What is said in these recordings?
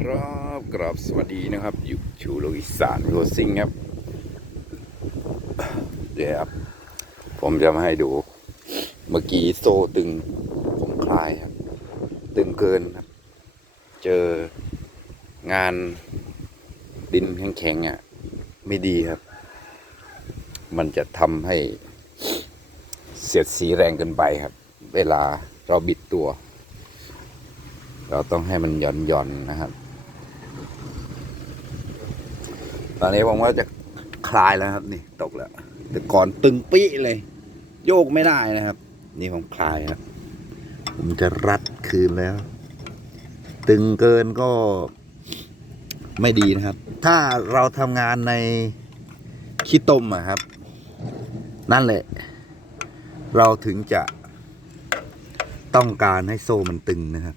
ครับกราบสวัสดีนะครับอยู่ชูโลอิสานโรซิงครับเดี๋ยวครับ ผมจะมาให้ดู เมื่อกี้โซ่ตึง ผมคลายครับ ตึงเกินครับ เจองานดินแข็งๆอะ ไม่ดีครับ มันจะทำให้เสียดสีแรงเกินไปครับ เวลาเราบิดตัว เราต้องให้มันหย่อนหย่อนนะครับ ตอนนี้ผมก็จะคลายแล้วครับ นี่ตกแล้ว แต่ก่อนตึงปี้เลย โยกไม่ได้นะครับ นี่ผมคลายครับ ผมจะรัดคืนแล้ว ตึงเกินก็ไม่ดีนะครับ ถ้าเราทำงานในขี้ต้มอะครับ นั่นแหละ เราถึงจะต้องการให้โซ่มันตึงนะครับ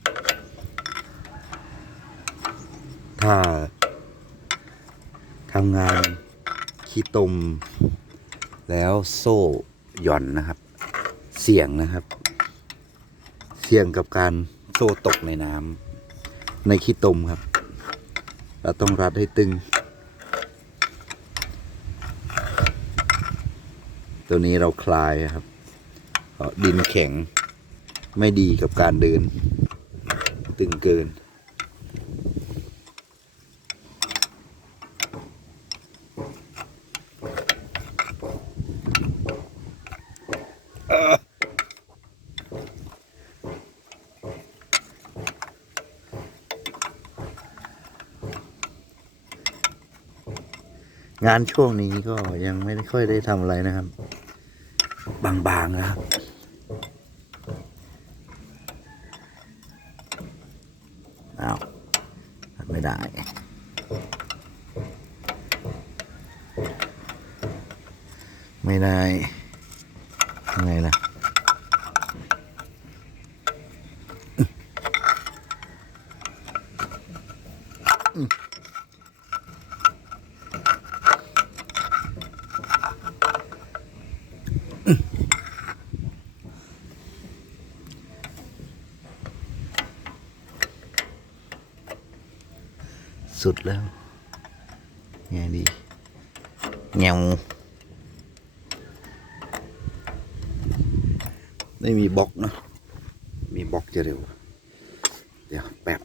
ถ้า ทำงานขี้ตม แล้วโซ่หย่อนนะครับ เสี่ยงนะครับ เสี่ยงกับการโซ่ตกในน้ำในขี้ตมครับ เราต้องรัดให้ตึง ตัวนี้เราคลายครับดินแข็งไม่ดีกับการเดิน ตึงเกิน งานช่วงนี้ก็ยังไม่ได้ค่อยได้ทำอะไรนะครับ บางๆนะครับอ้าวไม่ได้ไม่ได้ยังไงล่ะ สุดแล้วไงดีเงวไม่มีบล็อกนะ มีบล็อกจะเร็ว เดี๋ยวแป๊บ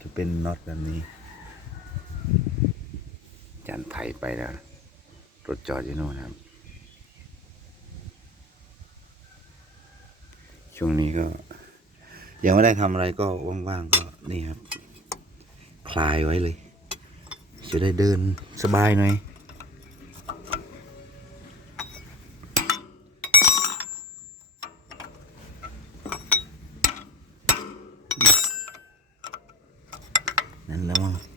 จะเป็นน็อตแบบนี้ จานไถไปแล้วรถจอดอยู่โน่นครับ ช่วงนี้ก็ ยังไม่ได้ทำอะไรก็ว่างๆก็นี่ครับ คลายไว้เลย จะได้เดินสบายหน่อย นั่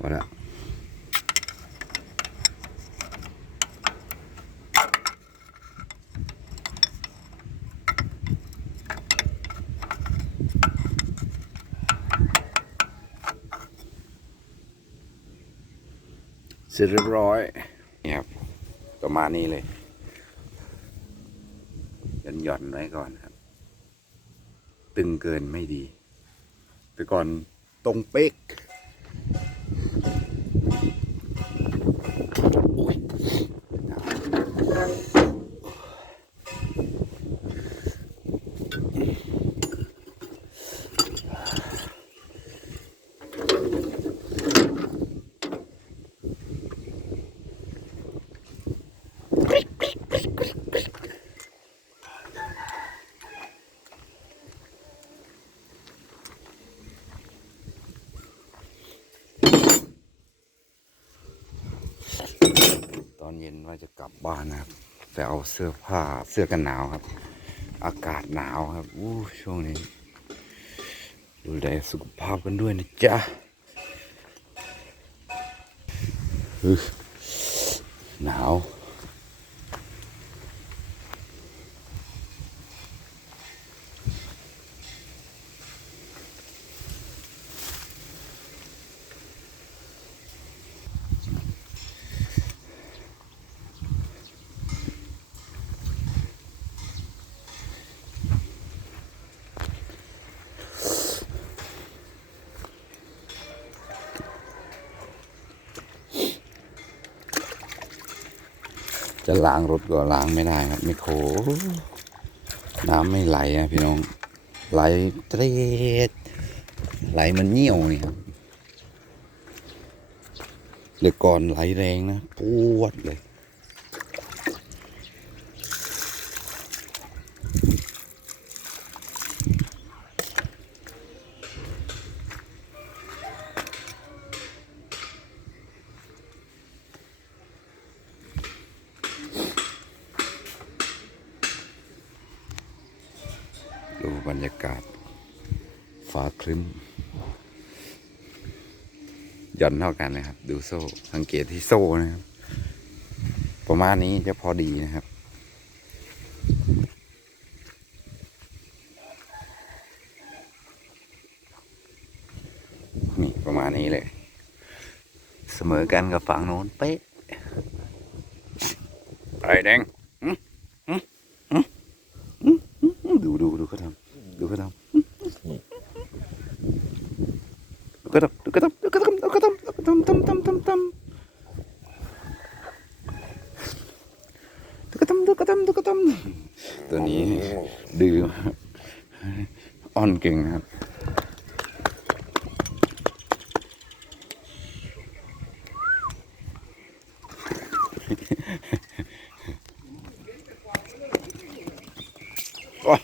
พอละเสร็จเรียบร้อยนี่ครับประมาณนี้เลยยันหย่อนไว้ก่อนครับ ตึงเกินไม่ดี แต่ก่อนตรงเป๊ก อนเย็นว่าจะกลับบ้านนะครับ แต่เอาเสื้อผ้าเสื้อกันหนาวครับ อากาศหนาวครับอู้ช่วงนี้ ดูแลสุขภาพกันด้วยนะจ๊ะอึหนาว จะล้างรถก็ล้างไม่ได้ครับไม่โคน้ำไม่ไหลอะพี่น้อง ไหลเตรดไหลมันเหี่ยวนี่ครับเดี๋ยวก่อนไหลแรงนะปวดเลย ดูบรรยากาศฟ้าครึ้มหย่อนเท่ากันนะครับ ดูโซ่ สังเกตที่โซ่นะครับ ประมาณนี้จะพอดีนะครับ นี่ ประมาณนี้เลย เสมอกันกับฝั่งโน้นเป๊ะไปแดง ตัวนี้ดื้ออ่อนเก่งครับ โอ้